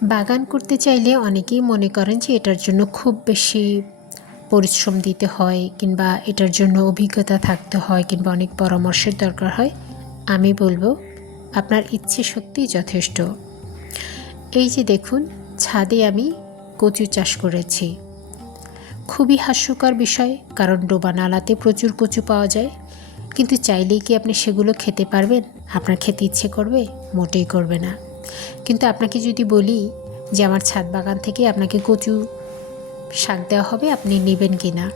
বাগান করতে চাইলে অনেকেই মনে করেন যে এটার জন্য খুব বেশি পরিশ্রম দিতে হয় কিংবা এটার জন্য অভিজ্ঞতা থাকতে হয় কিংবা অনেক পরামর্শের দরকার হয়। আমি বলবো আপনার ইচ্ছে শক্তিই যথেষ্ট। এই যে দেখুন, ছাদে আমি কচু চাষ করেছি। খুবই হাস্যকর বিষয়, কারণ ডোবা নালাতে প্রচুর কচু পাওয়া যায়, কিন্তু চাইলেই কি আপনি সেগুলো খেতে পারবেন? আপনার খেতে ইচ্ছে করবে? মোটেই করবে না। কিন্তু আপনাকে যদি বলি যে আমার ছাদ বাগান থেকে আপনাকে কচু শাক দেওয়া হবে, আপনি নেবেন কি না?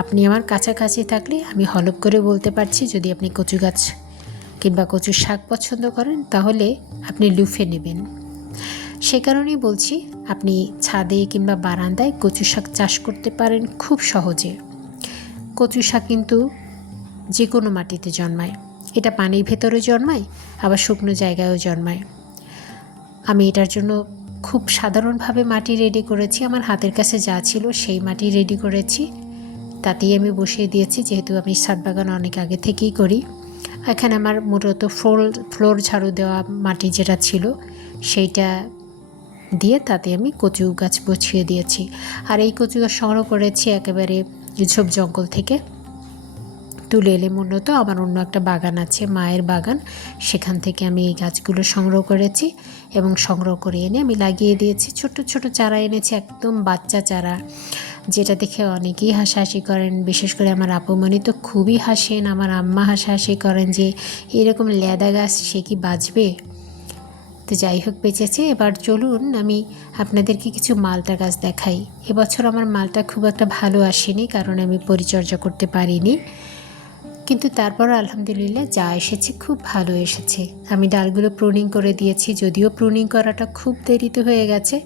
আপনি আমার কাছাকাছি থাকলে আমি হলপ করে বলতে পারছি, যদি আপনি কচু গাছ কিংবা কচুর শাক পছন্দ করেন তাহলে আপনি লুফে নেবেন। সে কারণেই বলছি, আপনি ছাদে কিংবা বারান্দায় কচু শাক চাষ করতে পারেন খুব সহজে। কচু শাক কিন্তু যে কোনো মাটিতে জন্মায়। এটা পানির ভেতরে জন্মায়, আবার শুকনো জায়গায়ও জন্মায়। আমি এটার জন্য খুব সাধারণভাবে মাটি রেডি করেছি। আমার হাতের কাছে যা ছিল সেই মাটি রেডি করেছি, তাতেই আমি বসিয়ে দিয়েছি, যেহেতু আমি ছাদ বাগান অনেক আগে থেকেই করি। এখানে আমার মূলত ফ্লোর ঝাড়ু দেওয়া মাটি যেটা ছিল সেইটা দিয়ে তাতে আমি কচু গাছ বসিয়ে দিয়েছি। আর এই কচু গাছ সংগ্রহ করেছি একেবারে ঝোপ জঙ্গল থেকে তুলে এলে। মূলত আমার অন্য একটা বাগান আছে, মায়ের বাগান, সেখান থেকে আমি এই গাছগুলো সংগ্রহ করেছি এবং সংগ্রহ করে এনে আমি লাগিয়ে দিয়েছি। ছোট ছোট চারা এনেছি, একদম বাচ্চা চারা, যেটা দেখে অনেকেই হাসাহাসি করেন। বিশেষ করে আমার আপুমণি তো খুবই হাসেন, আমার আম্মা হাসাহাসি করেন যে এরকম লেদা গাছ সে কি বাঁচবে। তো যাই হোক, বেঁচেছে। এবার চলুন আমি আপনাদেরকে কিছু মালটা গাছ দেখাই। এবছর আমার মালটা খুব একটা ভালো আসেনি, কারণ আমি পরিচর্যা করতে পারিনি, কিন্তু তারপর আলহামদুলিল্লাহ যা এসেছে খুব ভালো এসেছে। আমি ডালগুলো প্রুনিং করে দিয়েছি, যদিও প্রুনিং করাটা খুব দেরিতে হয়ে গেছে।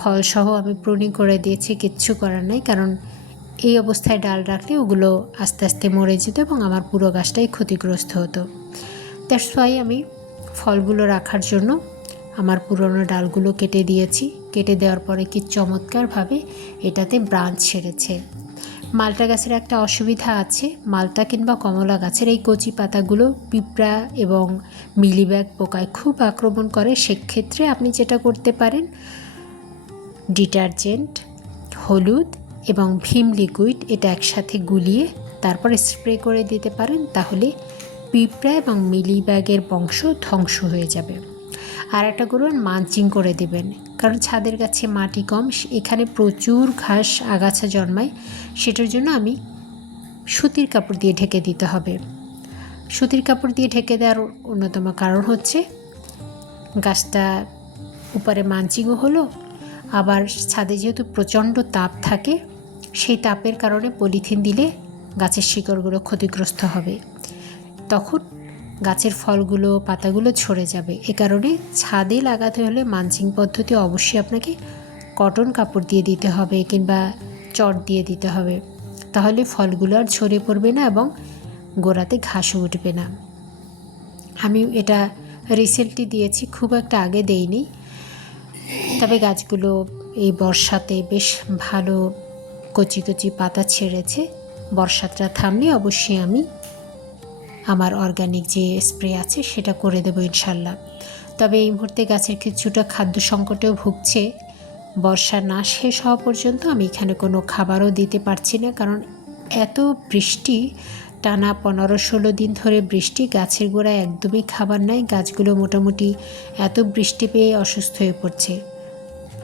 ফলসহ আমি প্রুনিং করে দিয়েছি, কিচ্ছু করার নাই, কারণ এই অবস্থায় ডাল রাখলে ওগুলো আস্তে আস্তে মরে যেত এবং আমার পুরো গাছটাই ক্ষতিগ্রস্ত হতো। দ্যাটস ওয়াই আমি ফলগুলো রাখার জন্য আমার পুরনো ডালগুলো কেটে দিয়েছি। কেটে দেওয়ার পরে কি চমৎকারভাবে এটাতে ব্রাঞ্চ ছেড়েছে। মালটা গাছের একটা অসুবিধা আছে, মালটা কিংবা কমলা গাছের এই কচি পাতাগুলো পিঁপড়া এবং মিলিব্যাগ পোকায় খুব আক্রমণ করে। সেক্ষেত্রে আপনি যেটা করতে পারেন, ডিটারজেন্ট, হলুদ এবং ভিম লিকুইড এটা একসাথে গুলিয়ে তারপর স্প্রে করে দিতে পারেন, তাহলে পিঁপড়া এবং মিলিব্যাগের বংশ ধ্বংস হয়ে যাবে। আর একটা করবেন, মালচিং করে দেবেন, কারণ ছাদের কাছে মাটি কম, এখানে প্রচুর ঘাস আগাছা জন্মায়। সেটার জন্য আমি সুতির কাপড় দিয়ে ঢেকে দিতে হবে। সুতির কাপড় দিয়ে ঢেকে দেওয়ার অন্যতম কারণ হচ্ছে গাছটা উপরে মালচিংও হলো, আবার ছাদে যেহেতু প্রচণ্ড তাপ থাকে, সেই তাপের কারণে পলিথিন দিলে গাছের শিকড়গুলো ক্ষতিগ্রস্ত হবে, তখন গাছের ফলগুলো পাতাগুলো ঝরে যাবে। এ কারণে ছাদে লাগাতে হলে মালচিং পদ্ধতি অবশ্যই আপনাকে কটন কাপড় দিয়ে দিতে হবে কিংবা চট দিয়ে দিতে হবে, তাহলে ফলগুলো আর ঝরে পড়বে না এবং গোড়াতে ঘাসও উঠবে না। আমি এটা রিসেন্টলি দিয়েছি, খুব একটা আগে দেইনি, তবে গাছগুলো এই বর্ষাতে বেশ ভালো কচি কচি পাতা ছেড়েছে। বর্ষাটা থামলে অবশ্যই আমি আমার অর্গানিক যে স্প্রে আছে সেটা করে দেবো ইনশাল্লাহ। তবে এই মুহূর্তে গাছের কিছুটা খাদ্য সংকটেও ভুগছে। বর্ষা না শেষ হওয়া পর্যন্ত আমি এখানে কোনো খাবারও দিতে পারছি না, কারণ এত বৃষ্টি, টানা 15-16 দিন ধরে বৃষ্টি, গাছের গোড়ায় একদমই খাবার নাই। গাছগুলো মোটামুটি এত বৃষ্টি পেয়ে অসুস্থ হয়ে পড়ছে।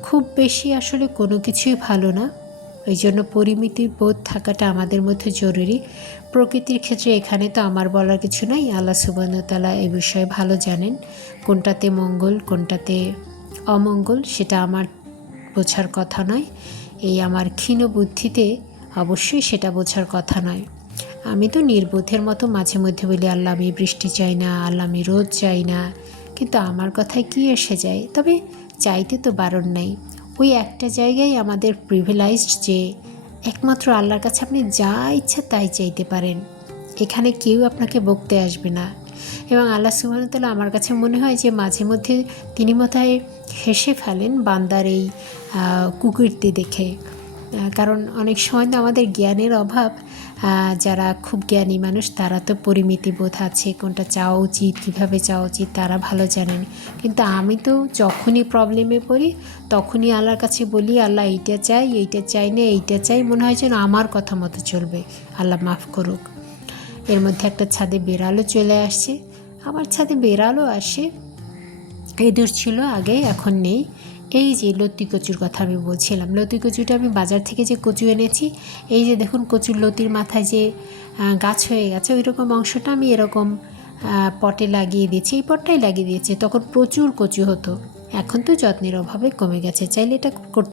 খুব বেশি আসলে কোনো কিছুই ভালো না, ওই জন্য পরিমিতির বোধ থাকাটা আমাদের মধ্যে জরুরি। প্রকৃতির ক্ষেত্রে এখানে তো আমার বলার কিছু নাই, আল্লাহ সুবহানাহু ওয়া তাআলা এই বিষয়ে ভালো জানেন, কোনটাতে মঙ্গল কোনটাতে অমঙ্গল সেটা আমার বোঝার কথা নয়। এই আমার ক্ষীণ বুদ্ধিতে অবশ্যই সেটা বোঝার কথা নয়। আমি তো নির্বোধের মতো মাঝে মধ্যে বলি, আল্লাহ আমি বৃষ্টি চাই না, আল্লাহ আমি রোদ চাই না, কিন্তু আমার কথায় কি এসে যায়? তবে চাইতে তো বারণ নাই। ওই একটা জায়গায় আমাদের প্রিভিলাইজড যে একমাত্র আল্লাহর কাছে আপনি যা ইচ্ছা তাই চাইতে পারেন, এখানে কেউ আপনাকে বকতে আসবে না। এবং আল্লাহ সুবহানাহু ওয়া তাআলা আমার কাছে মনে হয় যে মাঝে মধ্যে তিনি বোধহয় হেসে ফেলেন বান্দার এই কুকীর্তি দেখে। কারণ অনেক সময় তো আমাদের জ্ঞানের অভাব। যারা খুব জ্ঞানী মানুষ তারা তো পরিমিতি বোধ আছে, কোনটা চাওয়া উচিত, কীভাবে চাওয়া উচিত তারা ভালো জানেন। কিন্তু আমি তো যখনই প্রবলেমে পড়ি তখনই আল্লাহর কাছে বলি, আল্লাহ এইটা চাই না, এইটা চাই, মনে হয় যেন আমার কথা মতো চলবে, আল্লাহ মাফ করুক। এর মধ্যে একটা ছাদে বেড়ালও চলে আসছে। আমার ছাদে বেড়ালও আসে, ইঁদুর ছিল আগে, এখন নেই। এই যে লতি কচুর কথা আমি বলছিলাম, লতি কচুটা আমি বাজার থেকে যে কচু এনেছি, এই যে দেখুন কচুর লতির মাথায় যে গাছ হয়ে গেছে, ওই রকম অংশটা আমি এরকম পটে লাগিয়ে দিয়েছি, এই পটটাই লাগিয়ে দিয়েছি। তখন প্রচুর কচু হতো, এখন তো যত্নের অভাবে কমে গেছে। চাইলে এটা করতে